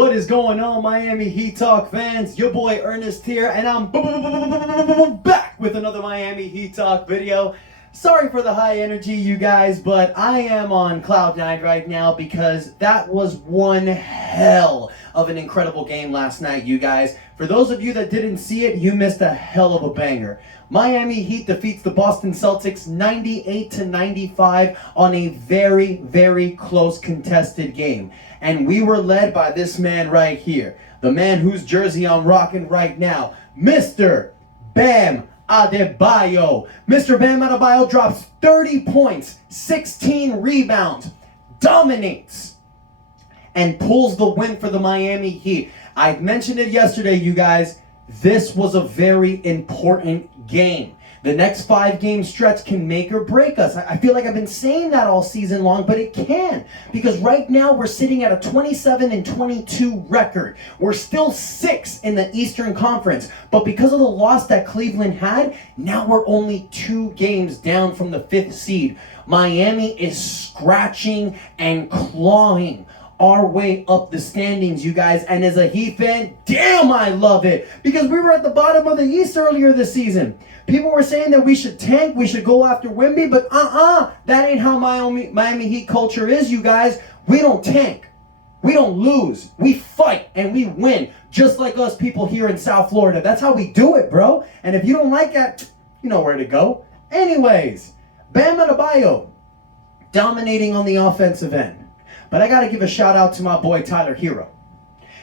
What is going on, Miami Heat Talk fans? Your boy Ernest here, and I'm back with another Miami Heat Talk video. Sorry for the high energy, you guys, but I am on cloud nine right now because that was one hell of an incredible game last night, you guys. For those of you that didn't see it, you missed a hell of a banger. Miami Heat defeats the Boston Celtics 98-95 on a very, very close contested game. And we were led by this man right here, the man whose jersey I'm rocking right now, Mr. Bam Adebayo. Mr. Bam Adebayo drops 30 points, 16 rebounds, dominates, and pulls the win for the Miami Heat. I mentioned it yesterday, you guys. This was a very important game. The next 5-game stretch can make or break us. I feel like I've been saying that all season long, but it can. Because right now we're sitting at a 27-22 record. We're still 6th in the Eastern Conference. But because of the loss that Cleveland had, now we're only 2 games down from the 5th seed. Miami is scratching and clawing our way up the standings, you guys. And as a Heat fan, damn, I love it. Because we were at the bottom of the East earlier this season. People were saying that we should tank, we should go after Wemby, but that ain't how Miami Heat culture is, you guys. We don't tank. We don't lose. We fight and we win, just like us people here in South Florida. That's how we do it, bro. And if you don't like that, you know where to go. Anyways, Bam Adebayo dominating on the offensive end. But I got to give a shout out to my boy Tyler Herro.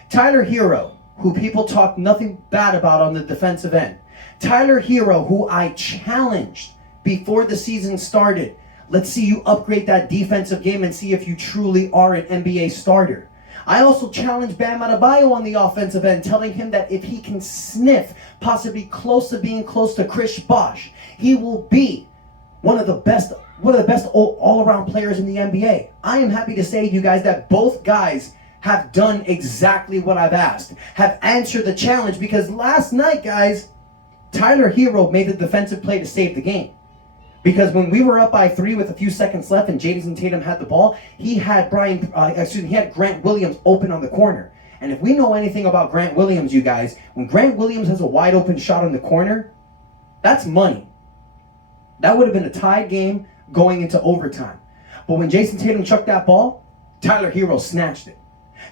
Tyler Herro, who people talk nothing bad about on the defensive end. Tyler Herro, who I challenged before the season started. Let's see you upgrade that defensive game and see if you truly are an NBA starter. I also challenged Bam Adebayo on the offensive end, telling him that if he can sniff, possibly close to being close to Chris Bosh, he will be one of the best all-around players in the NBA. I am happy to say, you guys, that both guys have done exactly what I've asked, have answered the challenge, because last night, guys, Tyler Herro made the defensive play to save the game. Because when we were up by 3 with a few seconds left and Jason Tatum had the ball, he had Grant Williams open on the corner. And if we know anything about Grant Williams, you guys, when Grant Williams has a wide open shot in the corner, that's money. That would have been a tied game going into overtime. But when Jason Tatum chucked that ball, Tyler Herro snatched it.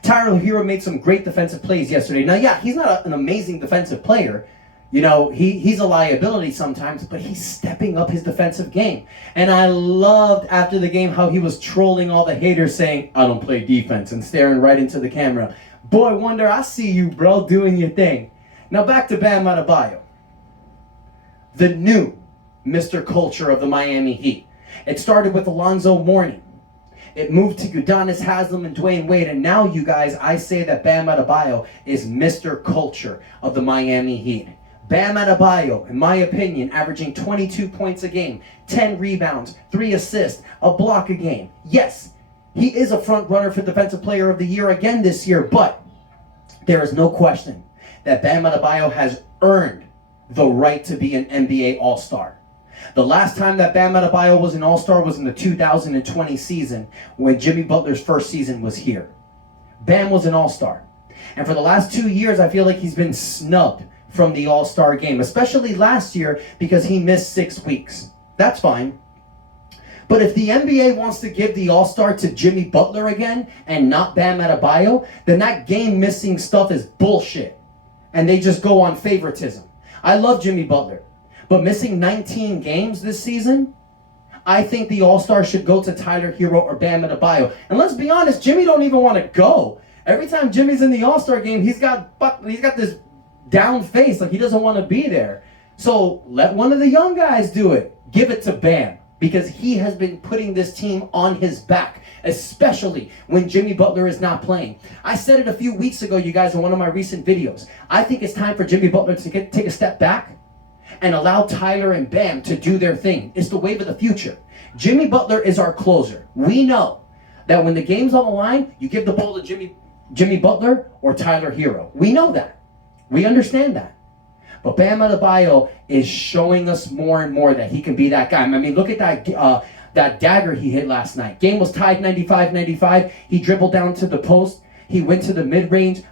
Tyler Herro made some great defensive plays yesterday. Now, yeah, he's not an amazing defensive player. You know, he's a liability sometimes, but he's stepping up his defensive game. And I loved after the game how he was trolling all the haters saying, I don't play defense, and staring right into the camera. Boy wonder, I see you, bro, doing your thing. Now back to Bam Adebayo. The new Mr. Culture of the Miami Heat. It started with Alonzo Mourning. It moved to Udonis Haslem and Dwayne Wade. And now, you guys, I say that Bam Adebayo is Mr. Culture of the Miami Heat. Bam Adebayo, in my opinion, averaging 22 points a game, 10 rebounds, 3 assists, a block a game. Yes, he is a front runner for Defensive Player of the Year again this year, but there is no question that Bam Adebayo has earned the right to be an NBA All-Star. The last time that Bam Adebayo was an All-Star was in the 2020 season when Jimmy Butler's first season was here. Bam was an All-Star. And for the last 2 years, I feel like he's been snubbed from the All-Star game, especially last year because he missed 6 weeks. That's fine. But if the NBA wants to give the All-Star to Jimmy Butler again and not Bam Adebayo, then that game-missing stuff is bullshit. And they just go on favoritism. I love Jimmy Butler. But missing 19 games this season, I think the All-Star should go to Tyler Herro or Bam Adebayo. And let's be honest, Jimmy don't even want to go. Every time Jimmy's in the All-Star game, he's got this down face, like he doesn't want to be there. So let one of the young guys do it. Give it to Bam, because he has been putting this team on his back, especially when Jimmy Butler is not playing. I said it a few weeks ago, you guys, in one of my recent videos. I think it's time for Jimmy Butler to take a step back and allow Tyler and Bam to do their thing. It's the wave of the future. Jimmy Butler is our closer. We know that when the game's on the line, you give the ball to Jimmy Butler or Tyler Herro. We know that. We understand that. But Bam Adebayo is showing us more and more that he can be that guy. I mean, look at that dagger he hit last night. Game was tied 95-95. He dribbled down to the post. He went to the mid-range,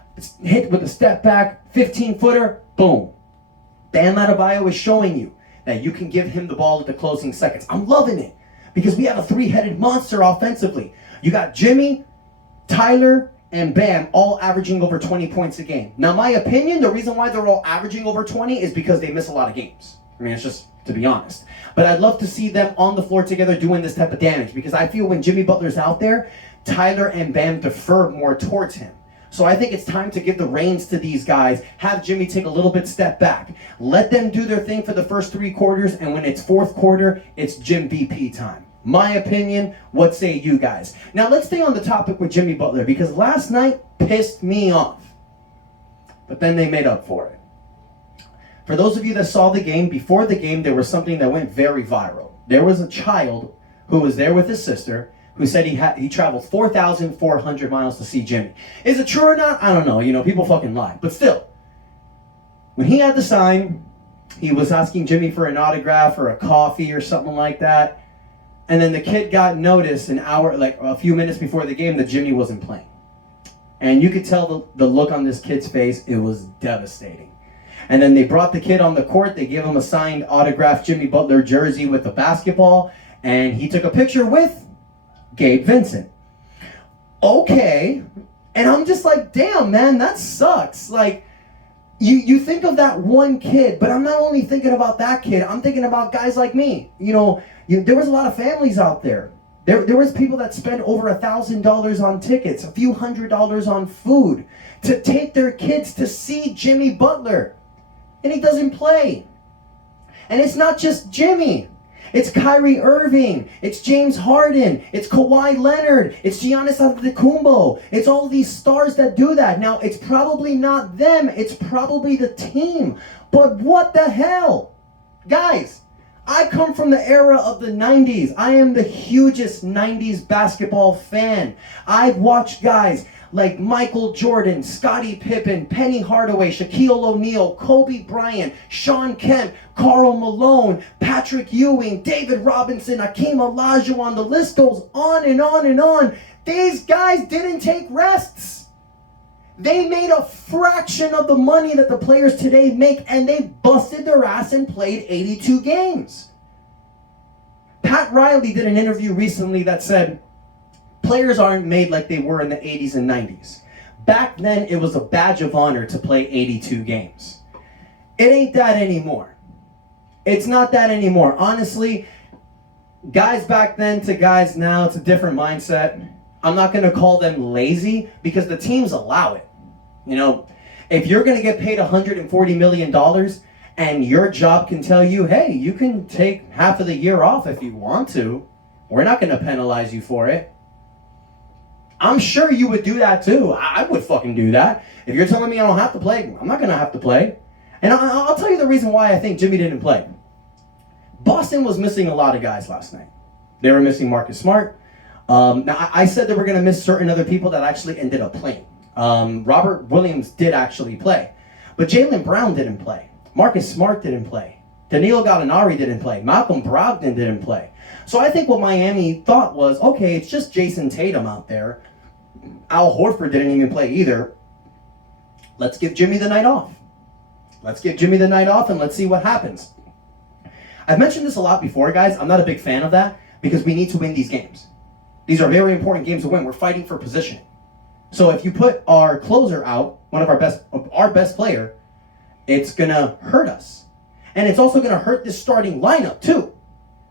hit with a step back, 15-footer, boom. Bam Adebayo is showing you that you can give him the ball at the closing seconds. I'm loving it because we have a three-headed monster offensively. You got Jimmy, Tyler, and Bam all averaging over 20 points a game. Now, my opinion, the reason why they're all averaging over 20 is because they miss a lot of games. I mean, it's just to be honest. But I'd love to see them on the floor together doing this type of damage because I feel when Jimmy Butler's out there, Tyler and Bam defer more towards him. So I think it's time to give the reins to these guys, have Jimmy take a little bit step back. Let them do their thing for the first 3 quarters, and when it's fourth quarter, it's Jim VP time. My opinion, what say you guys? Now let's stay on the topic with Jimmy Butler because last night pissed me off. But then they made up for it. For those of you that saw the game, before the game there was something that went very viral. There was a child who was there with his sister who said he traveled 4,400 miles to see Jimmy. Is it true or not? I don't know. You know, people fucking lie. But still, when he had the sign, he was asking Jimmy for an autograph or a coffee or something like that. And then the kid got notice a few minutes before the game that Jimmy wasn't playing. And you could tell the look on this kid's face, it was devastating. And then they brought the kid on the court. They gave him a signed autographed Jimmy Butler jersey with a basketball. And he took a picture with Gabe Vincent. Okay. And I'm just like, damn, man, that sucks. Like, you think of that one kid, but I'm not only thinking about that kid. I'm thinking about guys like me. There was a lot of families out there. There was people that spent over $1,000 on tickets, a few $100s on food to take their kids to see Jimmy Butler. And he doesn't play. And it's not just Jimmy. It's Kyrie Irving. It's James Harden. It's Kawhi Leonard. It's Giannis Antetokounmpo. It's all these stars that do that. Now, it's probably not them. It's probably the team. But what the hell? Guys, I come from the era of the 90s. I am the hugest 90s basketball fan. I've watched guys like Michael Jordan, Scottie Pippen, Penny Hardaway, Shaquille O'Neal, Kobe Bryant, Shawn Kemp, Karl Malone, Patrick Ewing, David Robinson, Hakeem Olajuwon. The list goes on and on and on. These guys didn't take rests. They made a fraction of the money that the players today make, and they busted their ass and played 82 games. Pat Riley did an interview recently that said, players aren't made like they were in the 80s and 90s. Back then, it was a badge of honor to play 82 games. It ain't that anymore. It's not that anymore. Honestly, guys back then to guys now, it's a different mindset. I'm not going to call them lazy because the teams allow it. If you're going to get paid $140 million and your job can tell you, hey, you can take half of the year off if you want to, we're not going to penalize you for it. I'm sure you would do that too. I would fucking do that. If you're telling me I don't have to play, I'm not going to have to play. And I'll tell you the reason why I think Jimmy didn't play. Boston was missing a lot of guys last night. They were missing Marcus Smart. Now, I said they were going to miss certain other people that actually ended up playing. Robert Williams did actually play. But Jaylen Brown didn't play. Marcus Smart didn't play. Danilo Gallinari didn't play. Malcolm Brogdon didn't play. So I think what Miami thought was, okay, it's just Jason Tatum out there. Al Horford didn't even play either. Let's give Jimmy the night off. Let's give Jimmy the night off and let's see what happens. I've mentioned this a lot before, guys. I'm not a big fan of that because we need to win these games. These are very important games to win. We're fighting for positioning. So if you put our closer out, one of our best player, it's going to hurt us. And it's also going to hurt this starting lineup too,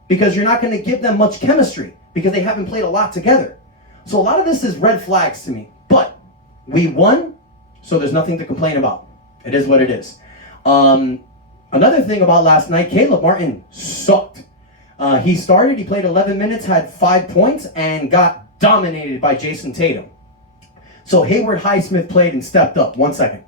because you're not going to give them much chemistry because they haven't played a lot together. So a lot of this is red flags to me. But we won, so there's nothing to complain about. It is what it is. Another thing about last night, Caleb Martin sucked. He started, he played 11 minutes, had 5 points, and got dominated by Jason Tatum. So Hayward Highsmith played and stepped up. 1 second.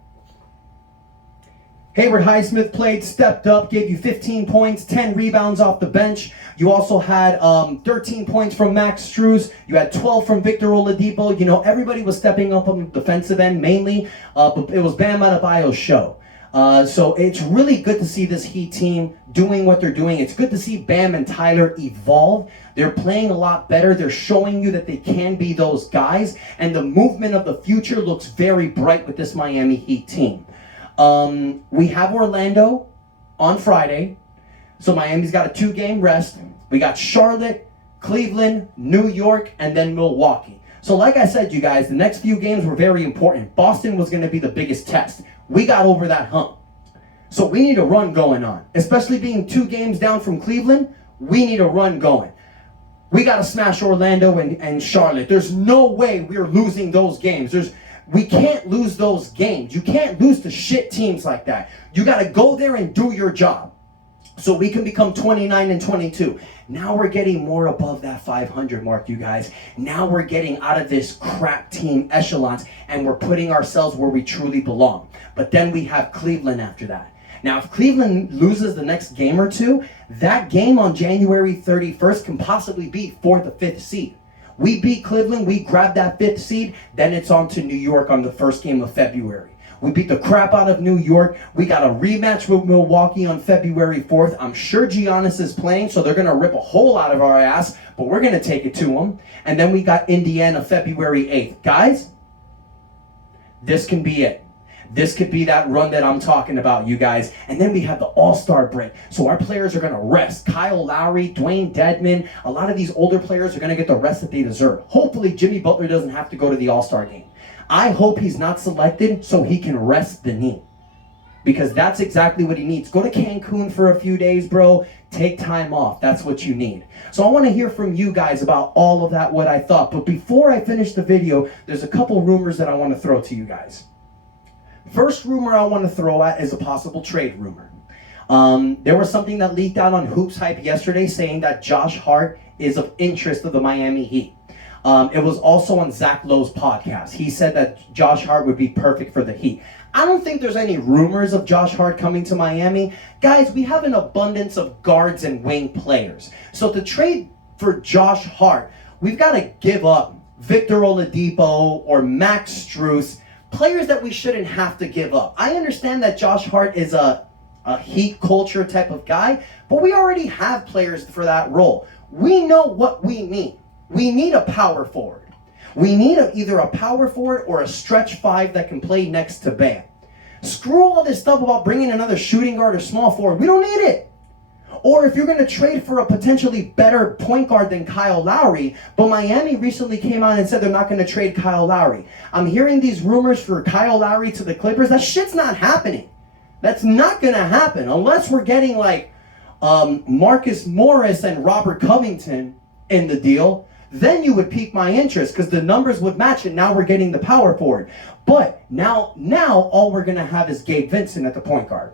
Hayward Highsmith played, stepped up, gave you 15 points, 10 rebounds off the bench. You also had 13 points from Max Strus. You had 12 from Victor Oladipo. Everybody was stepping up on the defensive end mainly, but it was Bam Adebayo's show. So it's really good to see this Heat team doing what they're doing. It's good to see Bam and Tyler evolve. They're playing a lot better. They're showing you that they can be those guys. And the movement of the future looks very bright with this Miami Heat team. We have Orlando on Friday. So Miami's got a 2-game rest. We got Charlotte, Cleveland, New York, and then Milwaukee. So like I said, you guys, the next few games were very important. Boston was going to be the biggest test. We got over that hump. So we need a run going on. Especially being 2 games down from Cleveland, we need a run going. We got to smash Orlando and Charlotte. There's no way we're losing those games. We can't lose those games. You can't lose to shit teams like that. You got to go there and do your job. So we can become 29-22. Now we're getting more above that 500 mark, you guys. Now we're getting out of this crap team echelons and we're putting ourselves where we truly belong. But then we have Cleveland after that. Now, if Cleveland loses the next game or two, that game on January 31st can possibly be 4th or 5th seed. We beat Cleveland, we grab that 5th seed, then it's on to New York on the first game of February. We beat the crap out of New York. We got a rematch with Milwaukee on February 4th. I'm sure Giannis is playing, so they're going to rip a hole out of our ass, but we're going to take it to them. And then we got Indiana February 8th. Guys, this can be it. This could be that run that I'm talking about, you guys. And then we have the All-Star break. So our players are going to rest. Kyle Lowry, Dwayne Dedmon, a lot of these older players are going to get the rest that they deserve. Hopefully, Jimmy Butler doesn't have to go to the All-Star game. I hope he's not selected so he can rest the knee. Because that's exactly what he needs. Go to Cancun for a few days, bro. Take time off. That's what you need. So I want to hear from you guys about all of that, what I thought. But before I finish the video, there's a couple rumors that I want to throw to you guys. First rumor I want to throw at is a possible trade rumor. There was something that leaked out on Hoops Hype yesterday saying that Josh Hart is of interest of the Miami Heat. It was also on Zach Lowe's podcast. He said that Josh Hart would be perfect for the Heat. I don't think there's any rumors of Josh Hart coming to Miami. Guys, we have an abundance of guards and wing players. So to trade for Josh Hart, we've got to give up Victor Oladipo or Max Strus, players that we shouldn't have to give up. I understand that Josh Hart is a Heat culture type of guy, but we already have players for that role. We know what we need. We need a power forward. We need either a power forward or a stretch 5 that can play next to Bam. Screw all this stuff about bringing another shooting guard or small forward. We don't need it. Or if you're going to trade for a potentially better point guard than Kyle Lowry, but Miami recently came out and said they're not going to trade Kyle Lowry. I'm hearing these rumors for Kyle Lowry to the Clippers. That shit's not happening. That's not going to happen unless we're getting like Marcus Morris and Robert Covington in the deal. Then you would pique my interest because the numbers would match it. Now we're getting the power forward. But now all we're going to have is Gabe Vincent at the point guard.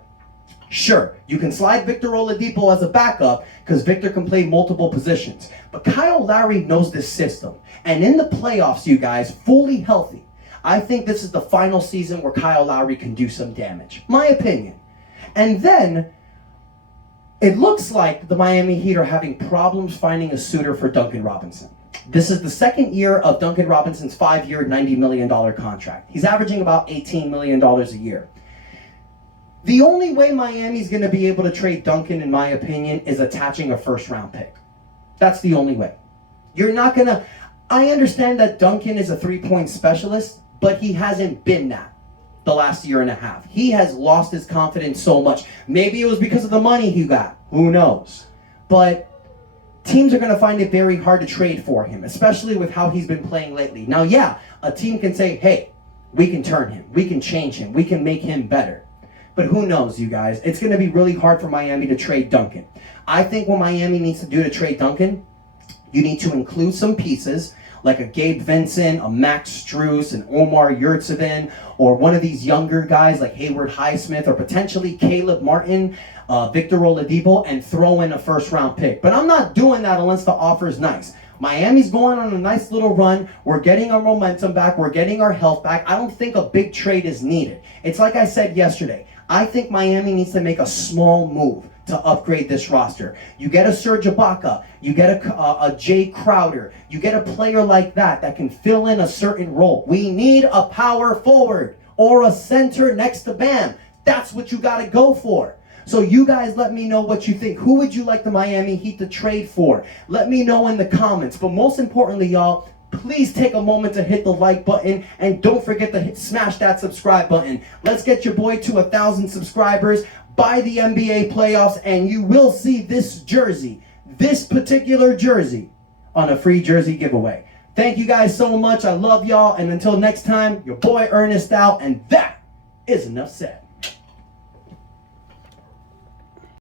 Sure, you can slide Victor Oladipo as a backup because Victor can play multiple positions. But Kyle Lowry knows this system. And in the playoffs, you guys, fully healthy, I think this is the final season where Kyle Lowry can do some damage. My opinion. And then it looks like the Miami Heat are having problems finding a suitor for Duncan Robinson. This is the second year of Duncan Robinson's 5-year, $90 million contract. He's averaging about $18 million a year. The only way Miami's going to be able to trade Duncan, in my opinion, is attaching a first-round pick. That's the only way. You're not going to... I understand that Duncan is a three-point specialist, but he hasn't been that the last year and a half. He has lost his confidence so much. Maybe it was because of the money he got. Who knows? But teams are going to find it very hard to trade for him, especially with how he's been playing lately. Now, yeah, a team can say, hey, we can turn him. We can change him. We can make him better. But who knows, you guys? It's going to be really hard for Miami to trade Duncan. I think what Miami needs to do to trade Duncan, you need to include some pieces like a Gabe Vincent, a Max Strus, an Omar Yurtseven, or one of these younger guys like Hayward Highsmith, or potentially Caleb Martin, Victor Oladipo, and throw in a first-round pick. But I'm not doing that unless the offer is nice. Miami's going on a nice little run. We're getting our momentum back. We're getting our health back. I don't think a big trade is needed. It's like I said yesterday. I think Miami needs to make a small move to upgrade this roster. You get a Serge Ibaka, you get a Jay Crowder, you get a player like that can fill in a certain role. We need a power forward or a center next to Bam. That's what you got to go for. So you guys let me know what you think. Who would you like the Miami Heat to trade for? Let me know in the comments. But most importantly, y'all, please take a moment to hit the like button, and don't forget to smash that subscribe button. Let's get your boy to 1,000 subscribers by the NBA playoffs, and you will see this jersey, this particular jersey, on a free jersey giveaway. Thank you guys so much. I love y'all. And until next time, your boy Ernest out, and that is enough said.